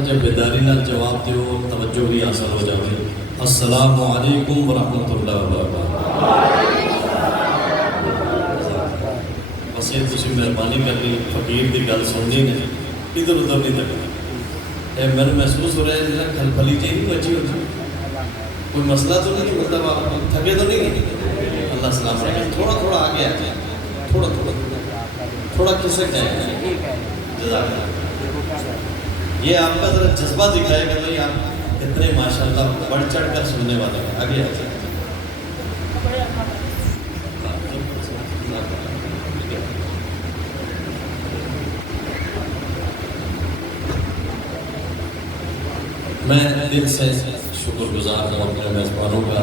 توجہ بیداری نال جواب دیو، توجہ بھی حاصل ہو جاوے۔ السلام علیکم ورحمۃ اللہ وبرکاتہ۔ بس یہ تسی مہربانی کرنی، فقیر دی گل سننی نے، ادھر ادھر نہیں تکنا۔ میرے محسوس ہو رہا ہے کھل پھلی چاہیے نہیں بچی ہوتی، کوئی مسئلہ تو نہیں، مطلب آپ تھکے تو نہیں گئے؟ اللہ سلام رکھے، تھوڑا تھوڑا آگے آ جائیں، تھوڑا تھوڑا تھوڑا کھسک جائیں۔ جزاک اللہ۔ یہ آپ کا ذرا جذبہ دکھائے گا بھائی آپ اتنے ماشاءاللہ بڑھ چڑھ کر سننے والے ہیں۔ آگے آ جائیں۔ میں دل سے شکر گزار ہوں اپنے میزبانوں کا۔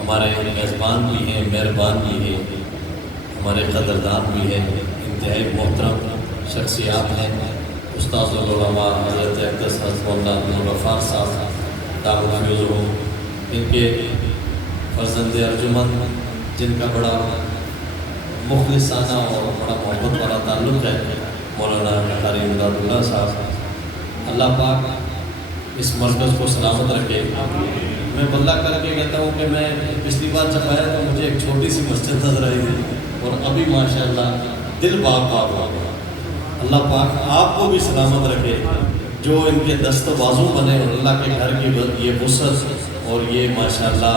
ہمارے میزبان بھی ہیں، مہربان بھی ہیں، ہمارے قدردان بھی ہیں، انتہائی محترم شخصیات ہیں۔ استاد العلماء حضرت اقدس حضرت مولانا عبد الغفار صاحب دعوت فیض ہوں، ان کے فرزند ارجمند جن کا بڑا مخلصانہ اور بڑا محبت والا تعلق ہے، مولانا قاری امداد اللہ صاحب۔ اللہ پاک اس مرکز کو سلامت رکھے۔ میں بلّہ کر کے کہتا ہوں کہ میں پچھلی بار جب آیا تو مجھے ایک چھوٹی سی مسجد نظر آئی تھی، اور ابھی ماشاءاللہ دل باغ باغ ہو گیا۔ اللہ پاک آپ کو بھی سلامت رکھے، جو ان کے دست و بازو بنے، اور اللہ کے گھر کی یہ وسعت اور یہ ماشاءاللہ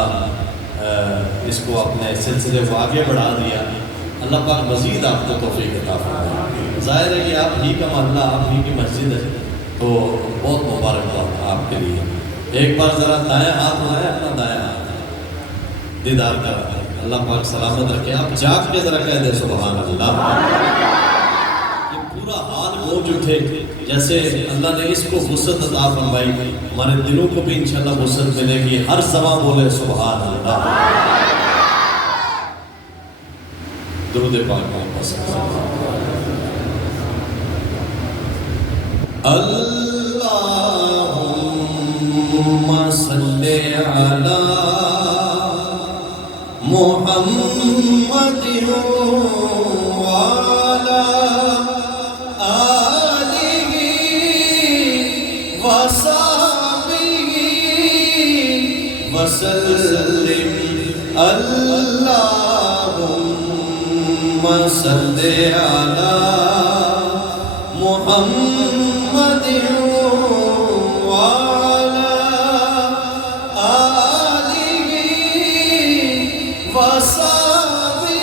اس کو اپنے سلسلے کو آگے بڑھا دیا۔ اللہ پاک مزید آپ کو توفیق عطا فرمائے۔ ظاہر ہے کہ آپ ہی کا محلہ، آپ ہی کی مسجد ہے، تو بہت مبارکباد آپ کے لیے۔ ایک بار ذرا دائیں ہاتھ اٹھائیں، اپنا دائیں ہاتھ دیدار کا، اللہ پاک سلامت رکھے۔ آپ جاگ کے ذرا کہہ دیں سبحان اللہ۔ یہ پورا حال گونج اٹھے، جیسے اللہ نے اس کو وسعت عطا فرمائی، ہمارے دلوں کو بھی انشاءاللہ وسعت ملے گی۔ ہر زبان بولے سبحان اللہ۔ درود پاک اللہم صلی علی محمد وعلی آلہ وصحبہ وسلم۔ اللہم صلی علی محمد وعلی آلہ وصحبہ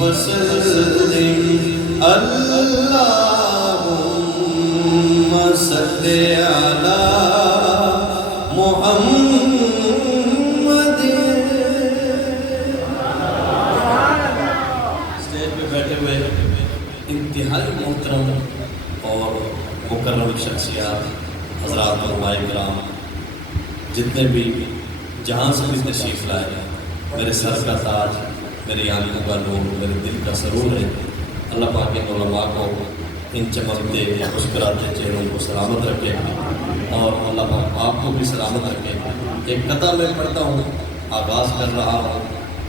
وسلم۔ اللہم صلی علی محمد۔ اسٹیج پہ بیٹھے ہوئے انتہائی محترم اور مکرم شخصیات حضرات علماء کرام، جتنے بھی جہاں سے بھی تشریف لائے ہیں، میرے سر کا تاج، میری آنکھوں کا نور، میرے دل کا سرور ہے۔ اللہ پاک ان علماء کو ان چمکتے مسکراتے چہروں کو سلامت رکھے، اور اللہ پاک آپ کو بھی سلامت رکھے۔ ایک قطعہ میں پڑھتا ہوں، آغاز کر رہا ہوں،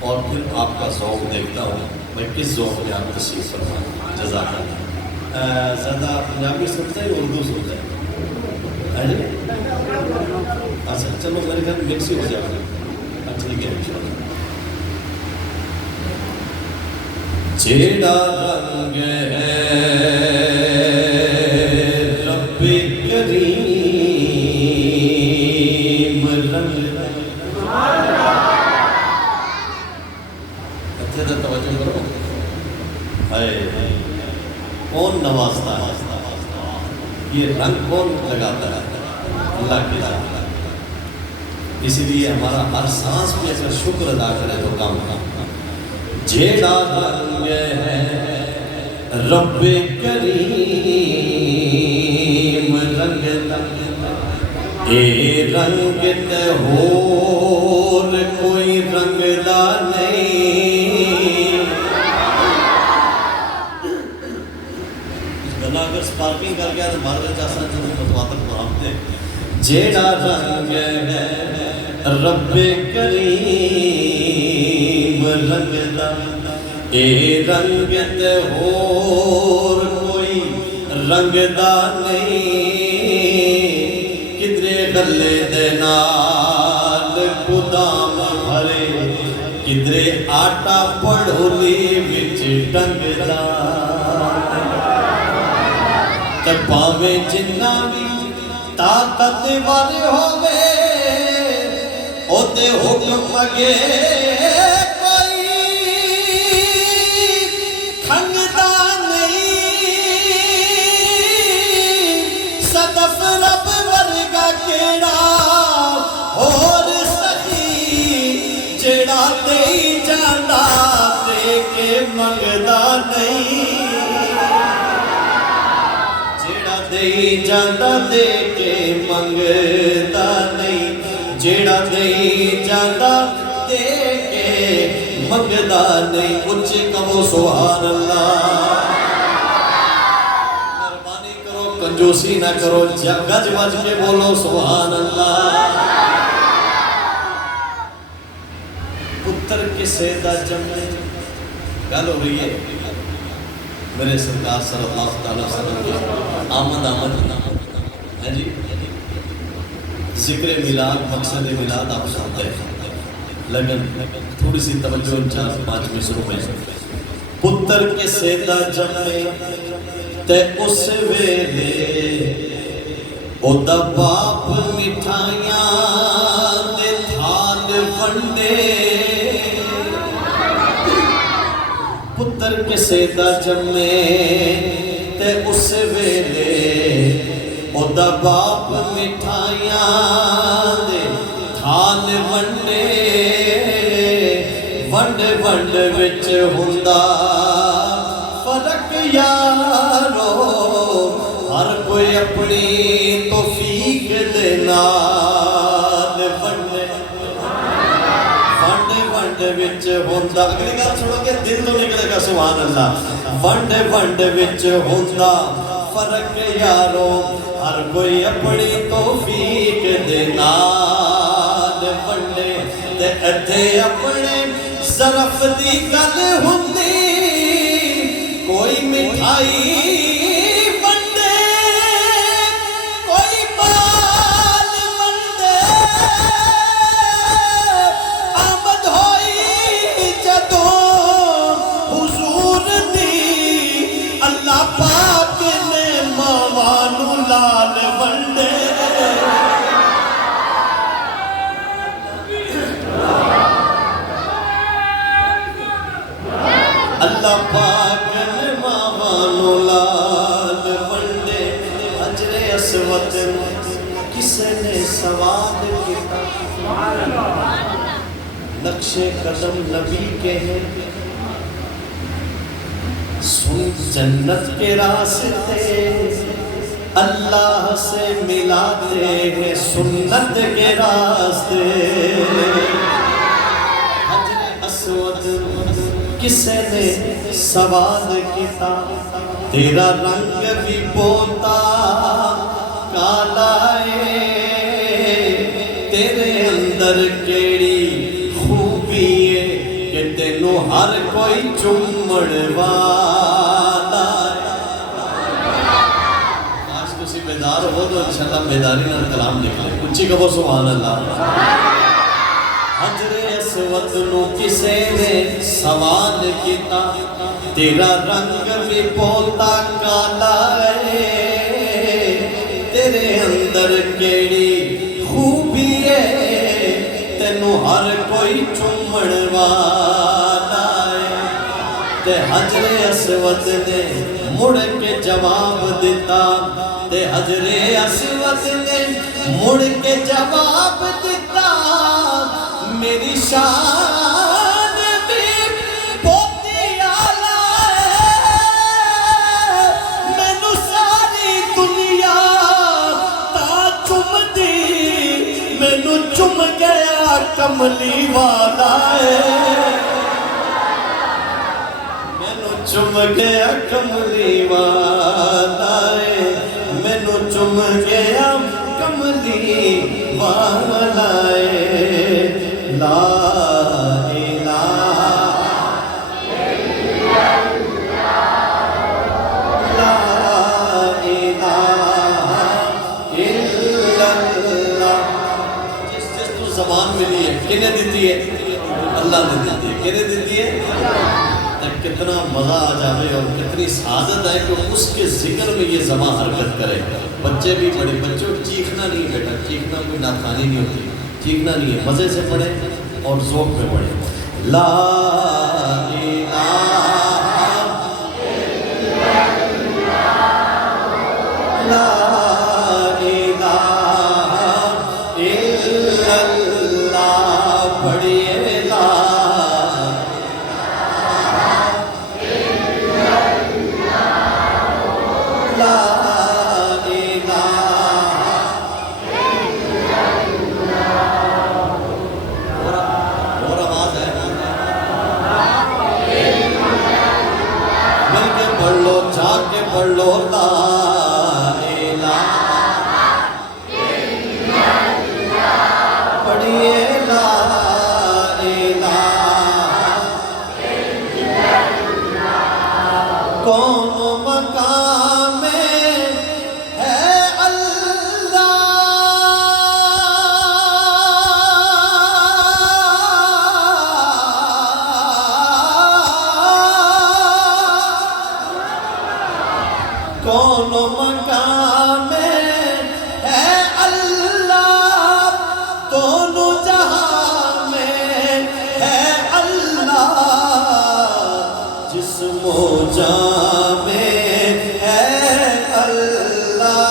اور پھر آپ کا ذوق دیکھتا ہوں میں کس ذوق میں آپ تشریف فرمائیں۔ جزاک اللہ۔ زیادہ پنجابی سنتے ہیں، اردو سنتے ہیں؟ اچھا چلو میرے گھر مکس ہی ہو جائے گا۔ ٹھیک ہے انشاءاللہ۔ جیڑا رنگ ہے رب کریم رنگ، اتنے تک توجہ کرو۔ کون نوازتا ہے؟ یہ رنگ کون لگاتا ہے؟ اللہ کی ذات۔ اسی لیے ہمارا ہر سانس میں اگر شکر ادا کرے تو کام ہے۔ جیڑا رنگ ہے رب کریم رنگ، اے رنگ تے ہور کوئی رنگ دا نہیں۔ اگر سپارکنگ کر گیا تو مارے چاہتا ہے جو متواتر پڑھاتے ہیں۔ جیڑا رنگ ہے رب کریم رنگ دا، اے رنگ تے ہور کوئی رنگدا نہیں کدرے گلے دے نال گودام بھرے کدرے آٹا پڑھولی وچ ڈنگدا تے پاویں جنہ بھی طاقت والے ہووے او تے حکم اگے کوئی کھنگدا صدف رب ورگا کیڑا اور سخی جڑا دئی جاندا دے کے منگدا نہیں جڑا دئی جاندا دے کے منگدا نہیں جڑا دئی جاندا دے کے منگدا نہیں اچھی کہو سبحان اللہ کنجوسی نہ کرو گج وج کے بولو سبحان اللہ پتر کسے دا جمع گل ہو رہی ہے میرے سرکار صلی اللہ علیہ وسلم کی آمد ہے جی ذکر میلاد مقصد میلاد آپ سنتے ہیں لیکن تھوڑی سی توجہ ان 4-5 مصروں میں پتر کسے دا جمع تے اس ویلے او دا باپ مٹھائیاں دے تھال ونڈے پتر کسے دا جمے تے اس ویلے او دا باپ مٹھائیاں دے تھال ونڈے ونڈ ونڈ وچ ہوندا فرق یارو ہر کوئی اپنی توفیق دے نال ونڈ ونڈ وچ ہوندا اگلی گل سنو کہ دل تو نکلے گا سبحان اللہ ونڈ ونڈ وچ ہوندا فرق یارو ہر کوئی اپنی توفیق دے نال ونڈے تے ایتھے اپنے ظرف دی گل ہوندی کوئی مٹھائی ونڈے کوئی مال ونڈے آمد ہوئی جدوں حضور دی اللہ پاک نے ماوانو لال ونڈے اللہ پاک نے ماوانو لال ونڈے حجر اسود کسے نے سواد کیا نقش قدم نبی کے ہیں سن جنت کے راستے اللہ سے ملاتے ہیں سنت کے راستے حجر اسود کسے نے سواد کیتا تیرا رنگ بھی بوتا کالا ہے تیرے اندر کیڑی خوبی ہے کہ تینوں ہر کوئی چمڑ والا ہے آج تسی بیدار ہو تو انشاءاللہ بیداری نہ کلام نکلے اچھی کہو سبحان اللہ حجر اسود نو کسے نے سواد کیتا تیرا رنگ بھی پوتا کالا ہے تیرے اندر کیڑی خوبی ہے تینوں ہر کوئی چمڑ والا ہے تے حجر اسود نے مڑ کے جواب دیتا تے حجر اسود نے مڑ کے جواب دیتا میری شان بھی بہتی آلہ ہے مینو ساری دنیا تا چم دی مینو چم گیا کملی والا ہے مینو چم گیا کملی والا ہے مینو چم گیا کملی والا ہے لا الہ لا کنے دیتی ہے؟ اللہ نے دیتی ہے. کنے دیتی ہے؟ کتنا مزہ آ جائے اور کتنی سعادت ہے کہ اس کے ذکر میں یہ زبان حرکت کرے. بچے بھی بڑے بچوں چیخنا نہیں بیٹا، چیخنا کوئی ناخوانی نہیں ہوتی، چیخنا نہیں ہے، مزے سے پڑھے اور ذوق میں پڑھے. لا الہ لا الہ الا اللہ پڑھیے. لا پڑھ لو لا الہ پڑھیے. لا الہ کون مقام میں ہے اللہ کون مقام میں ہے اللہ دونوں جہاں میں ہے اللہ جسم و جان میں ہے اللہ.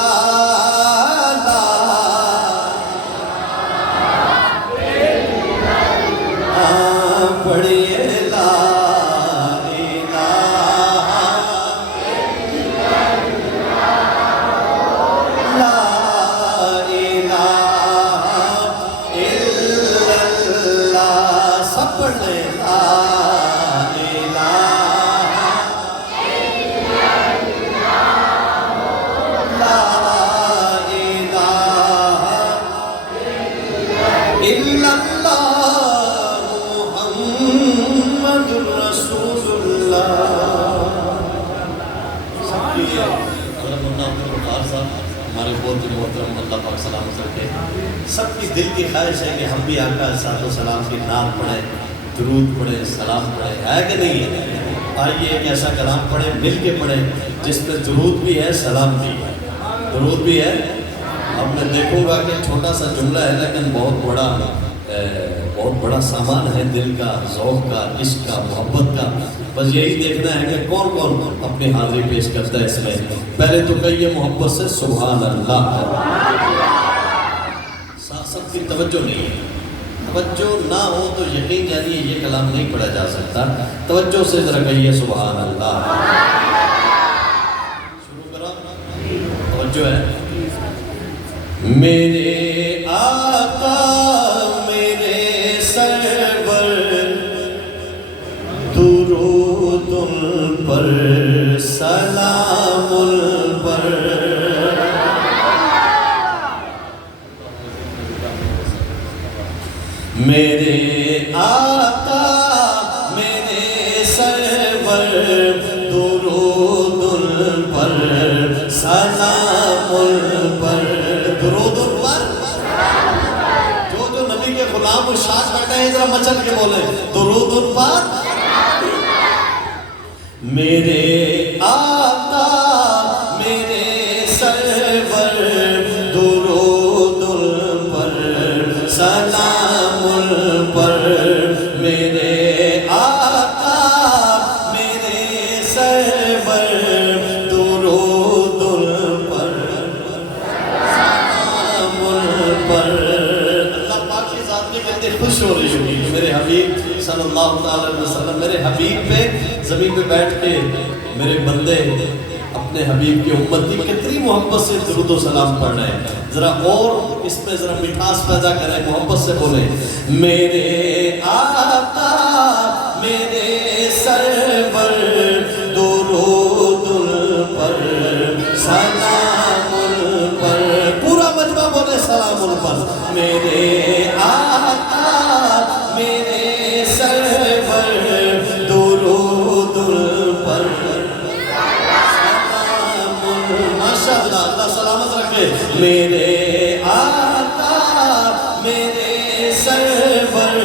پڑھیے لا ہمارے بہت ہی محترم اللہ پاک سلامت رکھے. سب کی دل کی خواہش ہے کہ ہم بھی آقا صلی سلام کی نعت پڑھیں، درود پڑھیں، سلام پڑھیں، ہے کہ نہیں ہے؟ آئیے ایک ایسا کلام پڑھیں، مل کے پڑھیں جس میں درود بھی ہے، سلام بھی ہے. درود بھی ہے. اب میں دیکھوں گا کہ چھوٹا سا جملہ ہے لیکن بہت بڑا سامان ہے دل کا، ذوق کا، عشق کا، محبت کا. بس یہی دیکھنا ہے کہ کون کون اپنی حاضری پیش کرتا ہے اس میں. پہلے تو کہیے محبت سے سبحان اللہ. سب کی توجہ نہیں ہے، توجہ نہ ہو تو یقین جانیے یہ کلام نہیں پڑھا جا سکتا. توجہ سے ذرا کہیے سبحان اللہ. شروع کرو. توجہ ہے. میرے آقا میرے سرور درود ان پر سلام ان پر. میرے آقا میرے سرور درود ان پر سلام ان پر. درود ان پر جو نبی کے غلام و شاد بیٹھے ہیں ذرا مچل کے بولے درود ان پر. میرے آقا میرے سرور درود ان پر سلام ان پر. میرے آقا میرے سرور درود ان پر سلام ان پر. اللہ پاک کی ذات میں کتنی خوش ہو رہی ہوگی میرے حبیب صلی اللہ علیہ وسلم. میرے حبیب پہ زمین پہ بیٹھ کے میرے بندے اپنے حبیب کی امتی کتنی محبت سے درود و سلام پڑھ رہے ہیں. ذرا اور اس پہ ذرا مٹھاس پیدا کریں، محبت سے بولیں میرے آقا میرے سرور درود ان پر سلام ان پر. پورا مجمع بولے سلام ان پر. میرے آقا میرے سرور درود ان پر سلام ان. ماشاءاللہ اللہ سلامت رکھے. میرے آقا میرے سرور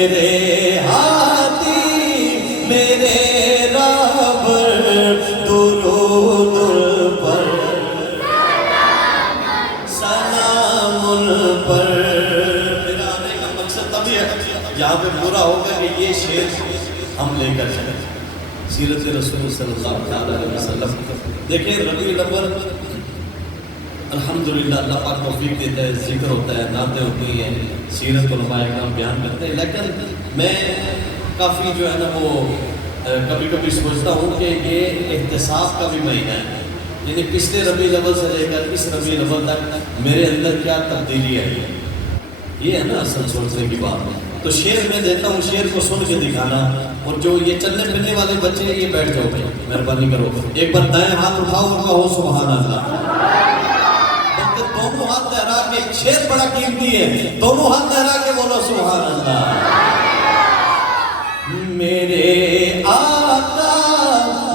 میرے ہادی میرے رہبر درود پر سلام پر. میرا آنے کا مقصد تبھی ہے یہاں پہ پورا ہوگا کہ یہ شعر ہم لے کر چلیں سیرت رسول صلی اللہ علیہ وسلم. دیکھیں ربیع الاول الحمدللہ اللہ پاک توفیق دیتا ہے، ذکر ہوتا ہے، نعتیں ہوتی ہیں، سیرت علماء کرام بیان کرتے ہیں، لیکن میں کافی جو ہے نا وہ کبھی کبھی سوچتا ہوں کہ یہ احتساب کا بھی مہینہ ہے. یعنی پچھلے ربیع الاول سے لے کر اس ربیع الاول تک میرے اندر کیا تبدیلی آئی ہے، یہ ہے نا اصل سوچنے کی بات. تو شعر میں دیتا ہوں، شعر کو سن کے دکھانا. اور جو یہ چلنے پھرنے والے بچے ہیں یہ بیٹھ جاؤ بھائی، مہربانی کرو ایک بار دائیں ہاتھ اٹھاؤ اور کہو سبحان اللہ. دونوں ہاتھ لہرا کے، شعر بڑا قیمتی ہے، دونوں ہاتھ لہرا کے بولو سبحان اللہ. میرے آقا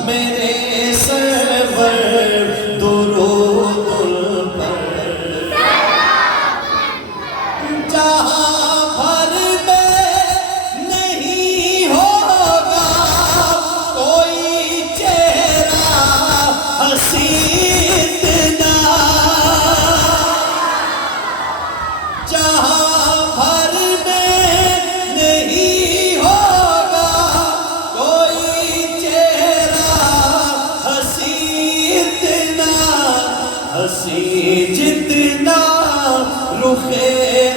میرے سرور درود پر جہاں بھر میں نہیں ہوگا کوئی چہرہ حسین جہاں بھر میں نہیں ہوگا کوئی چہرہ حسین جتنا رخ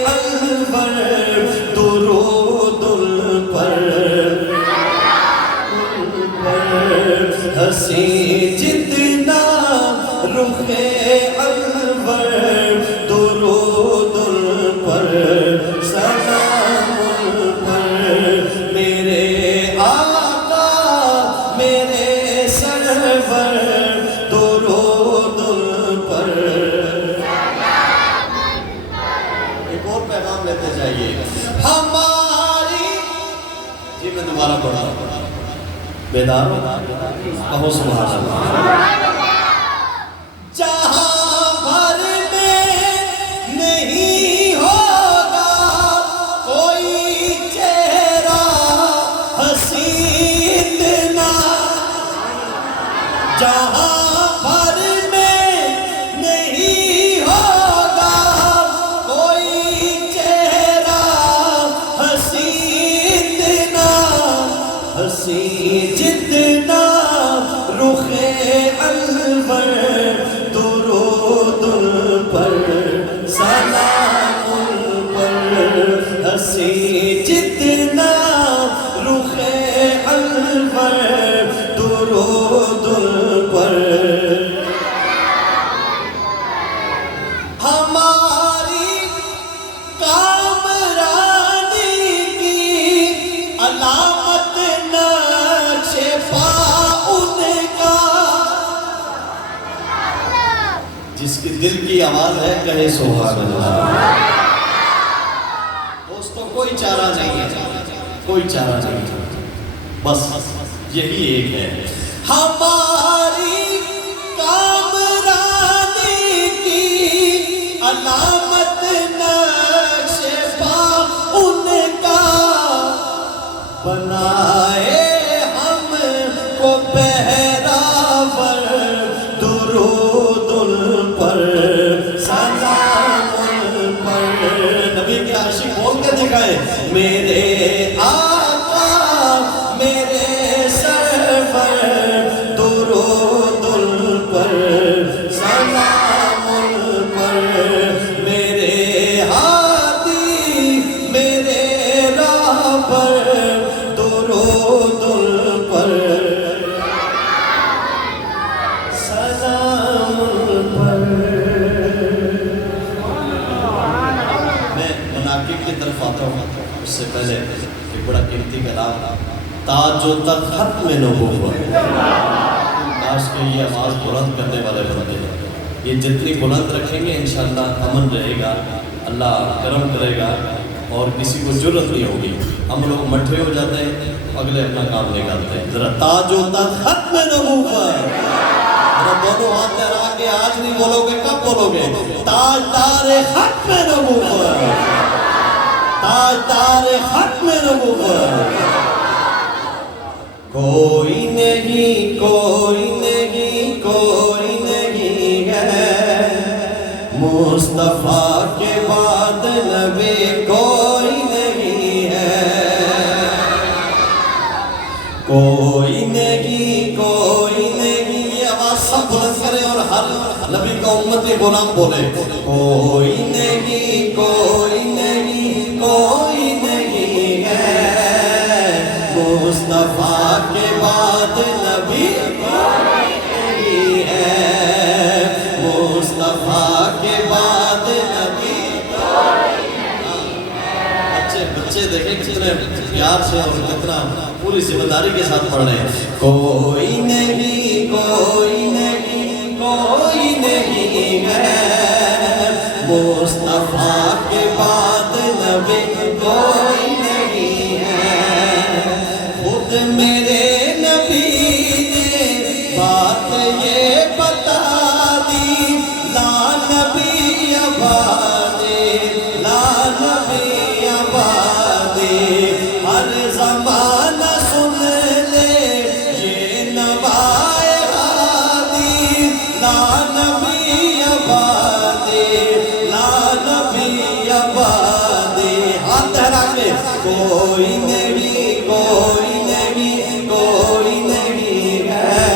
انور درود پر حسین جتنا رخ انور درود پر سلام پر. میرے آقا میرے سرور درود پر. ایک اور پیغام لیتے جائیے. ہماری جی میں دوبارہ پڑھا بیدار ہو کہو سبحان اللہ. جہاں بھر میں نہیں ہوگا کوئی چہرہ حسین جہاں بھر میں نہیں ہوگا کوئی چہرہ حسین جتنا رخ انور درود پر سلام پر. حسین جتنا رخ انور درود پر. ہماری کامرانی کی علامت نقش پا ان کا جس کے دل کی آواز ہے کہے سبحان اللہ. دوستوں کوئی چارہ نہیں ہے، کوئی چارہ نہیں ہے، بس یہی ایک ہے. ہماری کامرانی کی علامت نقش پا ان کا بنائے ہم کو پہراور درود پر سلام پر. نبی کے عاشق بول کے دکھائے. میرے آقا میرے سرور درود پر سلام پر. میرے ہادی میرے رہبر درود پر سلام پر. میں مناقب کی طرف آتا ہوں. اس سے پہلے ایک بڑا قیمتی کلام تاج و تخت ختم نبوت. کاش کہ یہ آواز بلند کرنے والے بندے ہیں. یہ جتنی بلند رکھیں گے انشاءاللہ امن رہے گا، اللہ کرم کرے گا اور کسی کو جرت نہیں ہوگی. ہم لوگ مٹھے ہو جاتے ہیں، اگلے اپنا کام نکالتے ہیں. ذرا تاج و تخت ختم نبوت. دونوں ہاتھ لہرا کے آج نہیں بولو گے کب بولو گے؟ تاجدار ختم نبوت. تاجدار ختم نبوت کوئی نہیں کوئی نہیں کوئی نہیں ہے مصطفیٰ کے بعد نبی کوئی نہیں ہے کوئی نہیں کوئی نہیں یہ آواز سب بلند کرے اور ہر نبی کا امتی غلام بولے کوئی نہیں کوئی نہیں کوئی نہیں ہے مصطفیٰ کے بعد نبی کوئی نہیں ہے مصطفیٰ کے بعد نبی کوئی نہیں ہے بچے دیکھیں کتنے پیار سے اور کتنا پوری ذمہ داری کے ساتھ پڑھ رہے ہیں کوئی نہیں کوئی نہیں کوئی نہیں ہے مصطفیٰ کے بعد نبی کوئی نہیں ہے خود میرے نبی نے بات یہ بتا دی لا نبی آبادی لا نبی آبادی ہر زمانہ سن لے یہ نوائے ہادی لا نبی آبادی لا نبی آبادی ہاتھ دہرا کے کوئی نہیں کوئی نہیں کوئی نہیں ہے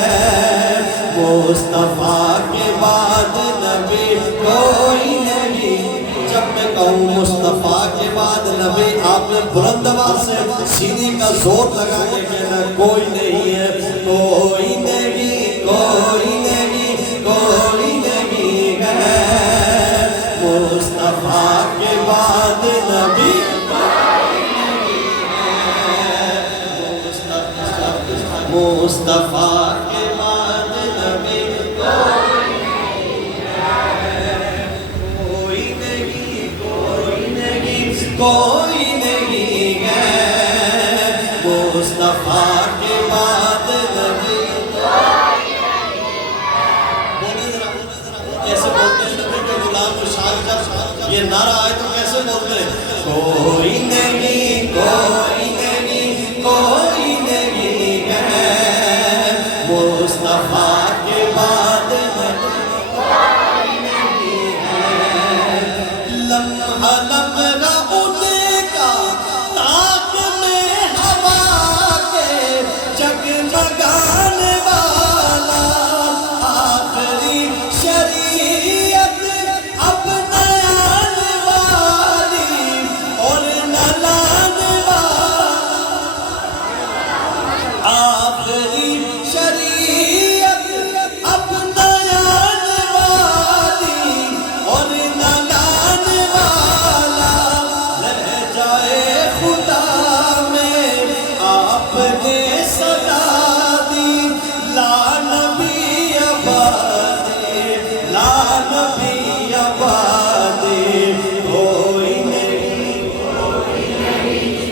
مصطفیٰ کے بعد نبی کوئی نہیں جب میں کہوں مصطفیٰ کے بعد نبی آپ نے بلند آواز سے سینے کا زور لگا کے کہنا کوئی نہیں ہے کوئی نہیں کوئی نہیں کوئی نہیں ہے مصطفیٰ کے بعد نبی مصطفیٰ کے بعد نبی کوئی نہیں ہے کوئی نہیں کوئی نہیں کوئی نہیں ہے مصطفیٰ کے بعد نبی کوئی نہیں ہے کیسے بولتے ہیں نبی کے غلام کو شان جب یہ نعرہ آئے تو کیسے بولتے ہیں کوئی نہیں کوئی نہیں کوئی نہیں ہے مصطفیٰ کے بعد کوئی نہیں ہے لمحہ لمحہ ان کا تاک میں ہوا کے جگمگانے والا آخری شریعت اب نیانے والی اور نہ لانے والا آخری شریعت اب نیانے والی اور نہ لانے والا رہ جائے خدا میں آپ نے صدا دی لا نبی آبادی لا نبی آبادی کوئی نہیں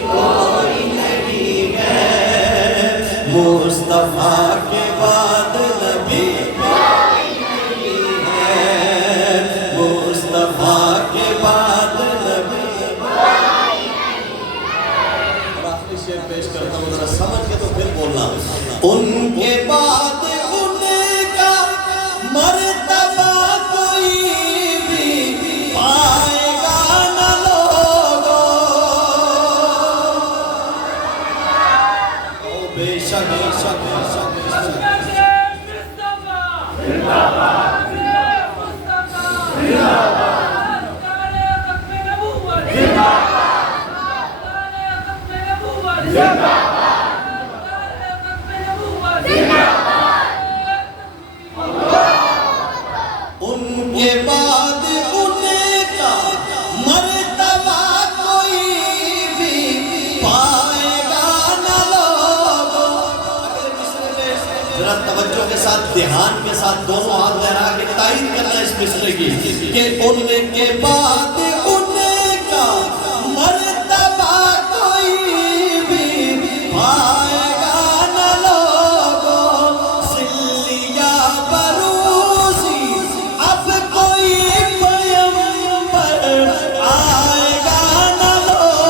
کوئی نہیں ہے مصطفیٰ کے بعد نبی کوئی نہیں ہے مصطفیٰ کے بعد نبی کوئی نہیں ہے اور آخری شعر پیش کرتا ہوں ذرا سمجھ کے تو پھر بولنا ان کے بعد ان کا مرتبہ کوئی بھی پائے گا نہ لوگوں بے شک بے شک بے شک بے شک ان کے بعد ان کا مرتبہ کوئی بھی پائے گا نہ لوگوں اگلے مصرے میں ذرا توجہ کے ساتھ دھیان کے ساتھ دونوں ہاتھ لہرا کے تائید کرنا اس مصرے کی کہ ان کے بعد ان کا مرتبہ کوئی بھی پائے گا نہ لوگوں سلیا بروسی اب کوئی پیغمبر آئے گا نہ لوگوں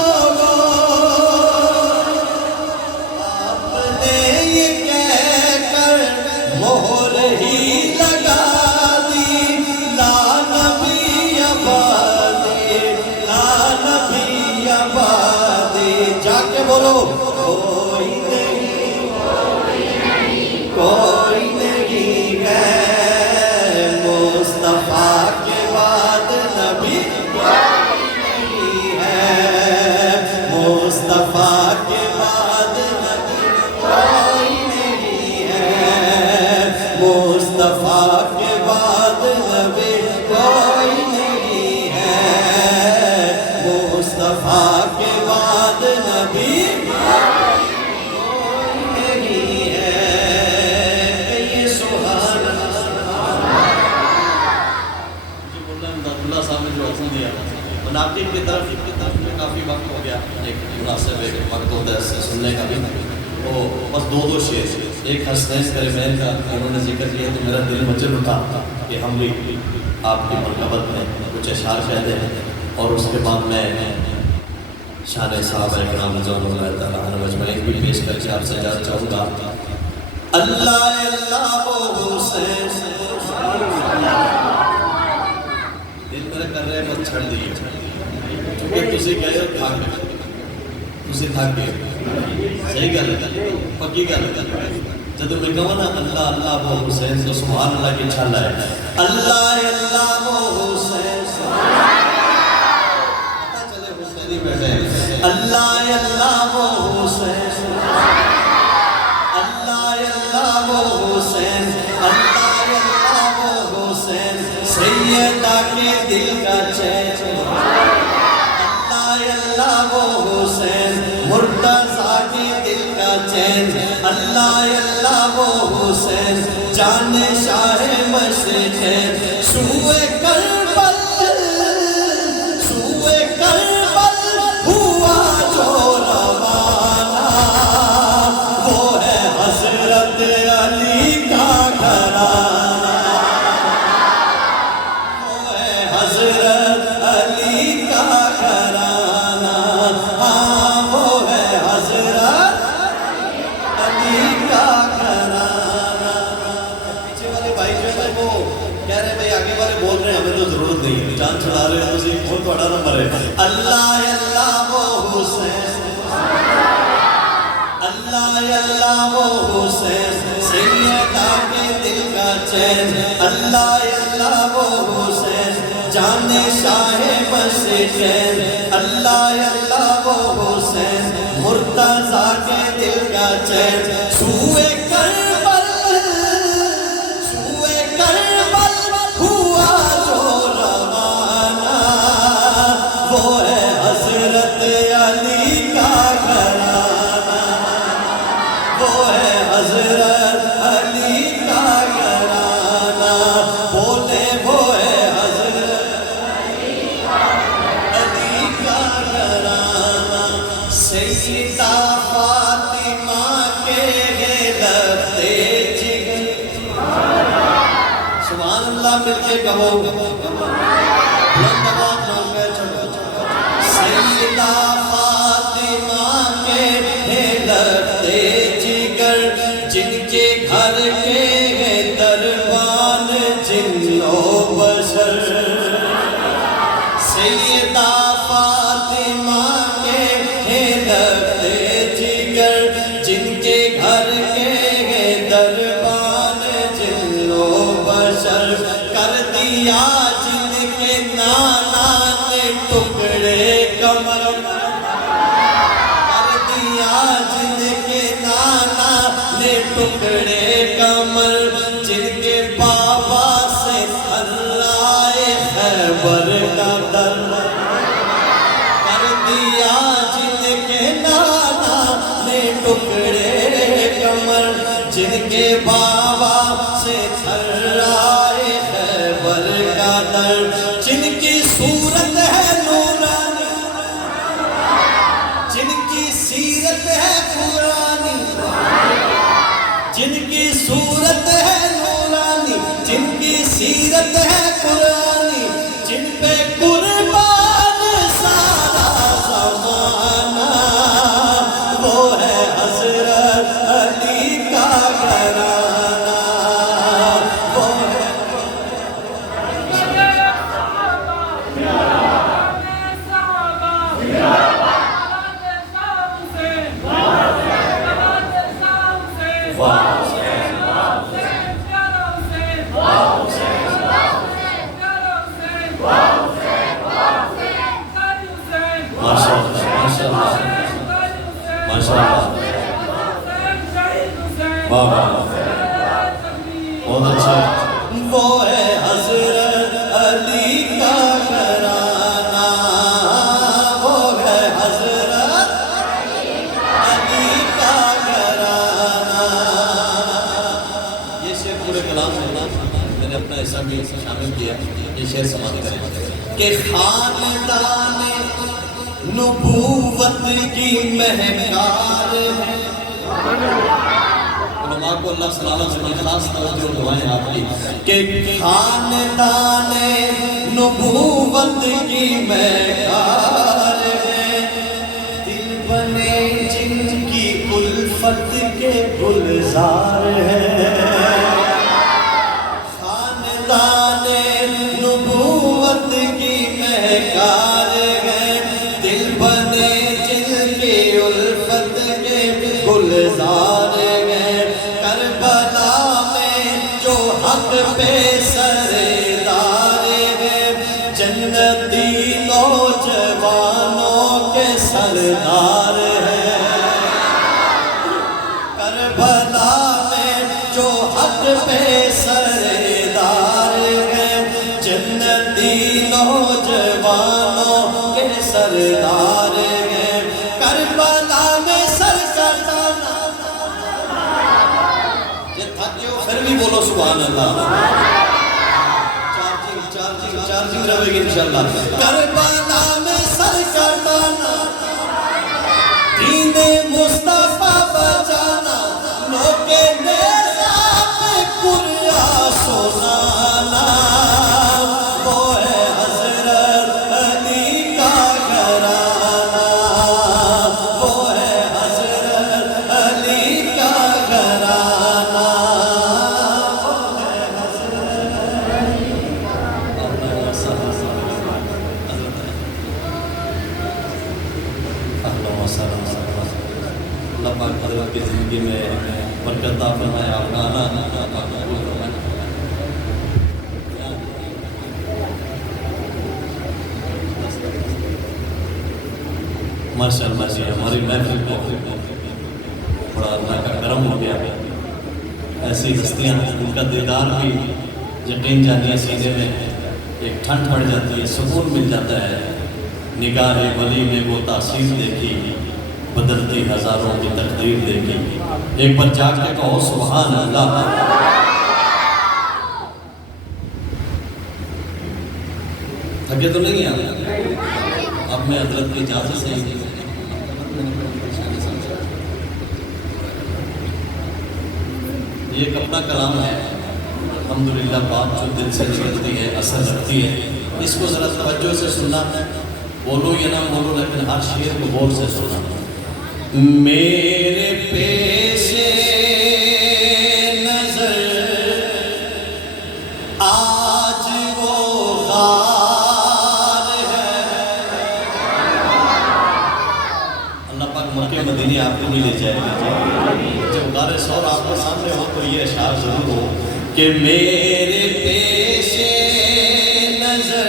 کے بعد نبی کوئی نہیں ہے، مصطفیٰ کے بعد نبی کوئی نہیں ہے، کہیے سبحان اللہ۔ مجھے بولنا امداد اللہ صاحب نے جو حکم دیا مناقب کی طرف میں کافی وقت ہو گیا، ایک مناسب ایک وقت ہوتا ہے سننے کا بھی، وہ بس دو شعر، ایک حسنین کریمین کا انہوں نے ذکر کیا تو میرا دل مچل اٹھا کہ ہم بھی آپ کی مرتبت میں کچھ اشعار کہہ دیں، اور اس کے بعد میں شان صاحب اکرام رضوان اللہ تعالیٰ عنہ مجمعین بھی پیش کر کے آپ سے اجازت چاہوں گا۔ اللہ اللہ وہ حسین، دل میرا کر رہے ہیں بس چھڑ دیئے، کیونکہ تسی کہہ رہے تھاک گئے، تسی تھاک گئے، صحیح گل ہے، پکی گل ہے، جب میں کہوں نا اللہ اللہ وہ حسین تو سبحان اللہ کی چھل ہے، اللہ اللہ وہ حسین، پتہ چلے حسینی بیٹھے ہیں، اللہ اللہ وہ حسین، اللہ اللہ وہ حسین، اللہ اللہ وہ حسین، سیدہ کے دل کا چین، اللہ اللہ وہ حسین، مرتضیٰ کے دل کا چین، اللہ اللہ وہ حسین، جان شاہ مشرق ہے، سوئے کربل ہوا جو روانہ، وہ ہے حضرت علی کا گھرانہ، وہ ہے حضرت علی کا گھرانہ، ہاں وہ ہے حضرت علی کا گھرانہ۔ پیچھے والے بھائی جو ہے وہ کہہ رہے ہیں بھائی آگے والے بول رہے ہیں ہمیں تو ضرورت نہیں ہے، جان چھڑا رہے ہیں تو بہت بڑا نمبر ہے۔ اللہ اللہ وہ حسین، اللہ اللہ وہ حسین، سیدہ کے دل کا چین، اللہ اللہ وہ حسین، جان شاہ مشرقین، اللہ اللہ وہ حسین، مرتضیٰ کے دل کا چین، سوئے کربل ہوا جو روانہ، وہ ہے حضرت علی کا گھرانہ، وہ ہے حضرت علی کا گھرانہ، بولے وہ ہے حضرت علی کا گھرانہ، سیدہ فاطمہ کے لگتے جگر، سبحان اللہ مل کے کہو، بلند آواز نہ کہہ چھوڑو، سیدہ فاطمہ کے لگتے جگر، جن کے گھر کے دربان جن و بشر، سیدہ فاطمہ کے لگتے جگر، جن کے گھر کے دربان جن و بشر، کر دیا جن کے نانا نے ٹکڑے کمر، کر دیا جن کے نانا نے ٹکڑے کمر، جن کے بابا سے تھرائے خیبر کا در، کر دیا جن کے نانا نے ٹکڑے کمر، جن کے بابا سے تھرائے خیبر کا در، جن کی صورت ہے نورانی، جن کی سیرت ہے پرانی، جن کی صورت ہے نورانی، جن کی سیرت ہے پرانی، جن پہ قربان سارا زمانہ، وہ ہے حضرت علی کا گھرانہ، وہ ہے کا حصہ بھی شامل کیا. یہ شعر سماعت کریں کہ خاندان نبوت کی مہکار ہے. علماء کو اللہ سلامت سے خاص توجہ اور دعائیں آپ کی. کہ خاندان نبوت کی مہکار ہے. دل بنے جن کی الفت کے گلزار ہے. خاندان نبوت کی مہکار ہے. دل بنے جن کی الفت کے گلزار ہے. کربلا میں جو حق پہ سردار ہے. جنتی نوجوانوں کے سردار ہے. کربلا میں جو حق پہ سردار ہے. جنتی نوجوانوں کے سردار ہے. کربلا میں سر کٹانا. یہ تھک گئے ہو پھر بھی بولو سبحان اللہ. چارجنگ رہے گی انشاءاللہ. کربلا میں سر کٹانا. دین مصطفیٰ بچانا. نوکے نیزہ پہ کریا سنانا. وہ ہے حضرت علی کا گھرانہ. وہ ہے حضرت علی کا گھرانہ. اللہ پاک حضرت کی زندگی میں برکت عطا فرمائے. آپ کا آنا اللہ پاک قبول فرمائے. ماشاء اللہ جی ہماری محفل کو تھوڑا اللہ کا کرم ہو گیا. ایسی ہستیاں ان کا دیدار بھی یقین جانیے سینے میں ایک ٹھنڈ پڑ جاتی ہے, سکون مل جاتا ہے. نگاہ ولی نے وہ تاثیر دیکھی, بدلتی ہزاروں کی تقدیر دیکھی. ایک بار جاگ کے کہو سبحان اللہ. تھکے تو نہیں آپ؟ اب میں حضرت کی اجازت سے یہ ایک اپنا کلام ہے. الحمدللہ بات جو دل سے نکلتی ہے, اثر رکھتی ہے. اس کو ذرا توجہ سے سننا. بولو یا نہ بولو لیکن ہر شعر کو غور سے سننا. میرے پیش نظر آج وہ غار ہے. اللہ پاک مکہ مدینے آپ کو بھی لے جائے گا. جب غار ثور آپ کے سامنے ہو تو یہ اشعار ضرور ہو کہ میرے پیش نظر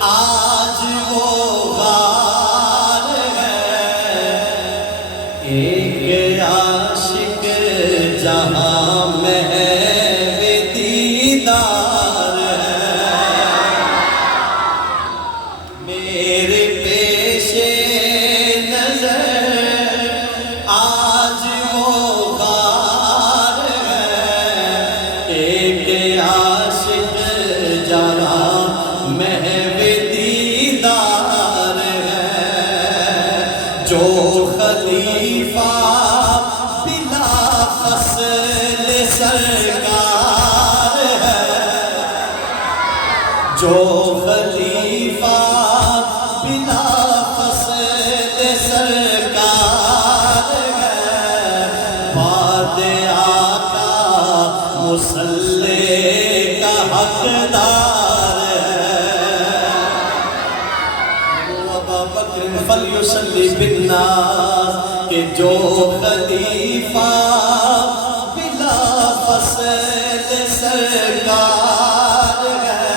آج وہ غار ہے. ایک عاشق جہاں محو دیدار ہے. میرے پیش نظر آج وہ غار ہے. ایک عاشق جہاں محو دیدار ہے. جو خلیفہ بلا فصل سرکار ہے. جو خلیفہ بلا فصل سرکار ہے. بعد آقا مصلی کا حقدار ہے. وہ ابا بکر فلیصلی بالناس کہ جو خلیفہ بلا فصل سرکار ہے.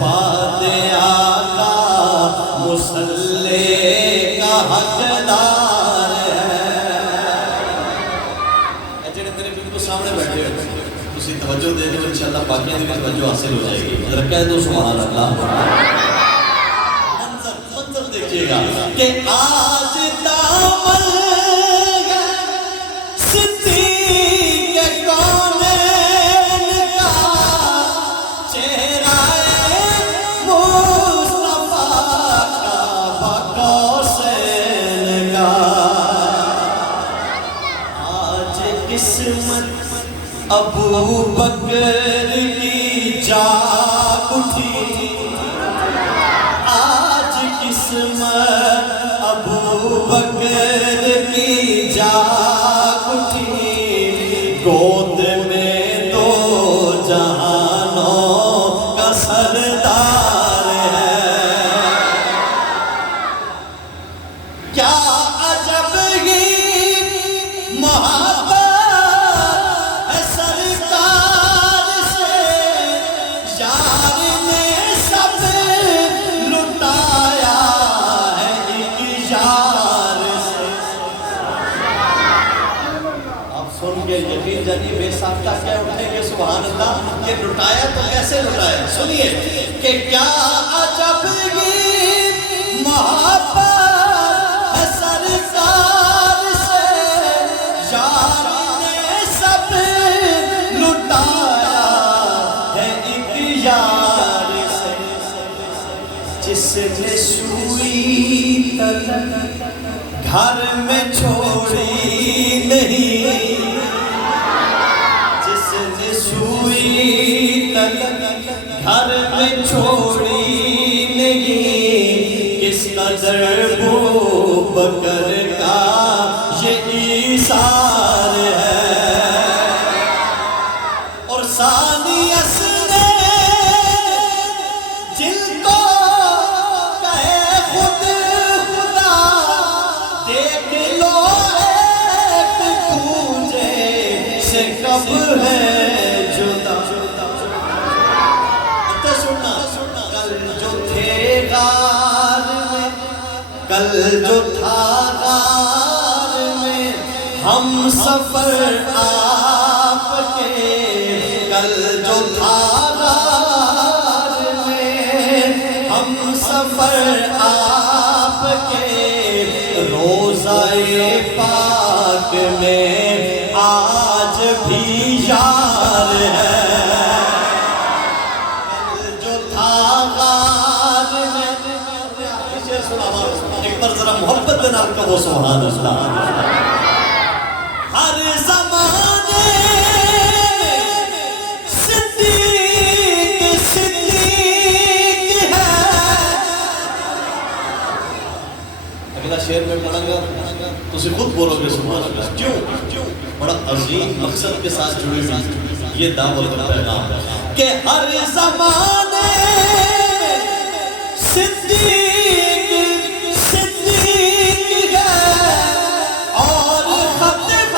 بعد آقا مصلی کا حقدار ہے. جڑے میرے بالکل سامنے بیٹھے ہو تسی توجہ دے دو انشاءاللہ باقیاں دی توجہ حاصل ہو جائے گی. ذرا کہہ دو سبحان اللہ. منظر دیکھیے گا کہ آج دامن صدیق کونین کا ابو بکر کی جاگ اٹھی آج قسمت ابو بکر کی جاگ اٹھی گود میں دو جہانوں کا سردار ہے کیا عجب ہی محبت ہے سرکار سے یار نے سب لٹایا ہے ایک یار سے آپ سن کے یقین جانیے بے ساختہ کیا اٹھیں گے سبحان اللہ کہ لٹایا تو کیسے لٹایا سنیے کہ کیا عجب ہی محبت جس نے سوئی تلک گھر میں چھوڑی نہیں جس نے سوئی تلک گھر میں چھوڑی نہیں کس قدر ابو بکر کا یہ ایثار ہے اور ثانی اصل جن کو کہے خود خدا دیکھ لو ایک تجھے سے کب ہے جدا تو سننا کل جو تھے غار میں کل جو تھا غار میں ہم سفر آپ کے کل جو تھا غار میں ہم سفر آپ کے روضہ پاک میں آج بھی یار ہے کل جو تھا غار میں ایک بار ذرا محبت کے نام کہو سبحان اللہ ہر زمانے صدیق صدیق ہے اگلا شعر میں پڑھوں گا تو اسے خود بولو گے سبحان اللہ کیوں بڑا عظیم مقصد کے ساتھ جڑی ہوئی یہ دعوت کا پیغام ہے کہ ہر زمانے صدیق صدیق ہے اور ختم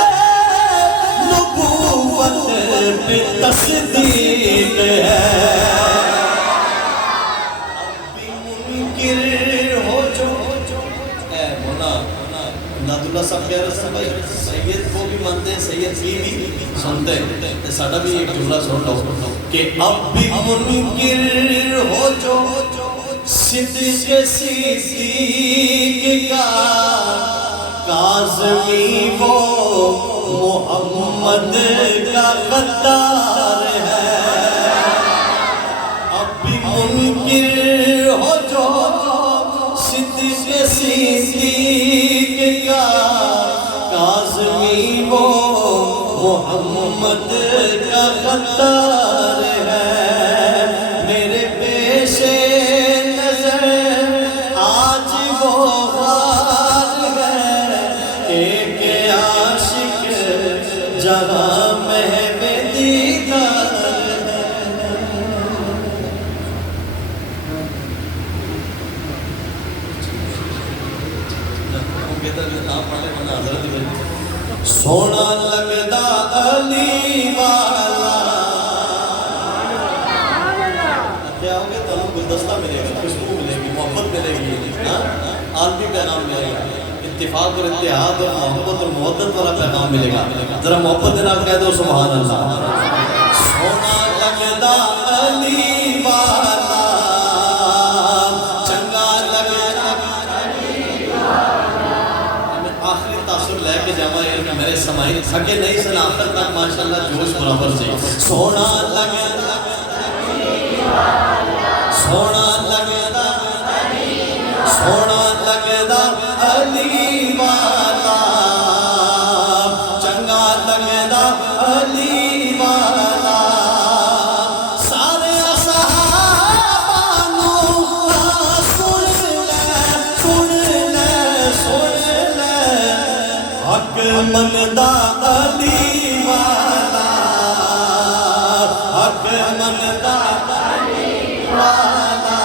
نبوت پہ تصدیق ہے اب بھی منکر ہو جو اے مولا نعت اللہ صاحب کہہ رہے ہیں بھائی سید کو بھی مانتے ہیں سید بھی سنتے ہیں ساڑھا بھی ایک جملہ سن لو کہ اب بھی منکر ہو جو صدق صدیق کا کاظمی وہ محمد کا غدار ہے اب بھی منکر ہو جو صدق صدیق کا کاظمی وہ محمد کا غدار ہے میرے پیش نظر آج وہ غار ہے ایک عاشق جہاں محو دیدار ہے سونا لگدا علی والا کیا ہوگا تو گلدستہ ملے گا خوشبو ملے گی محبت ملے گی عالمی پیغام ملے گا اتفاق اور اتحاد اور محبت اور محبت والا پیغام ملے گا ذرا محبت کے نام کہہ دو سبحان اللہ سونا لگدا علی والا چنگا لگدا علی والا آخری تاثر لے کے جاوا ہے میرے سمائی تھکے نہیں سن آخر تک ماشاءاللہ جوش برابر سے سونا لگدا سونا لگدا سونا لگدا علی والا چنگا لگدا علی والا مندا علی والا حق مندا علی والا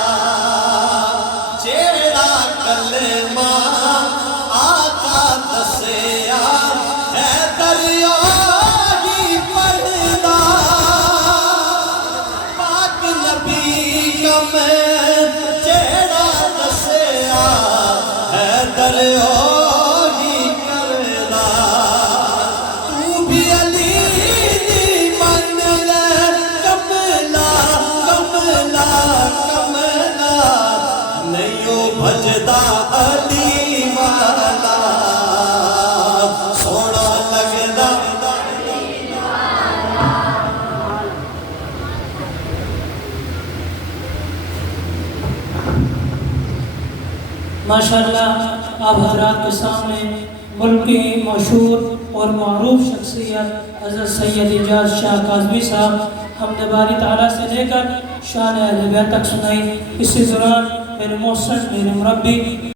جیڑا کلمہ آقا دسیا ہے دریا ہی پڑھدا پاک نبی کا میں جیڑا دسیا ہے دریا ہی کردا تو بھی علی دی من لے کملا کملا کملا نہیں بھجدا علی والا سونا لگدا ماشاءاللہ آپ حضرات کے سامنے ملک کی مشہور اور معروف شخصیت حضرت سید اعجاز شاہ کاظمی صاحب حمد باری تعالیٰ سے لے کر شان اہل بیت تک سنائی. اسی دوران میرے محسن میرے مربی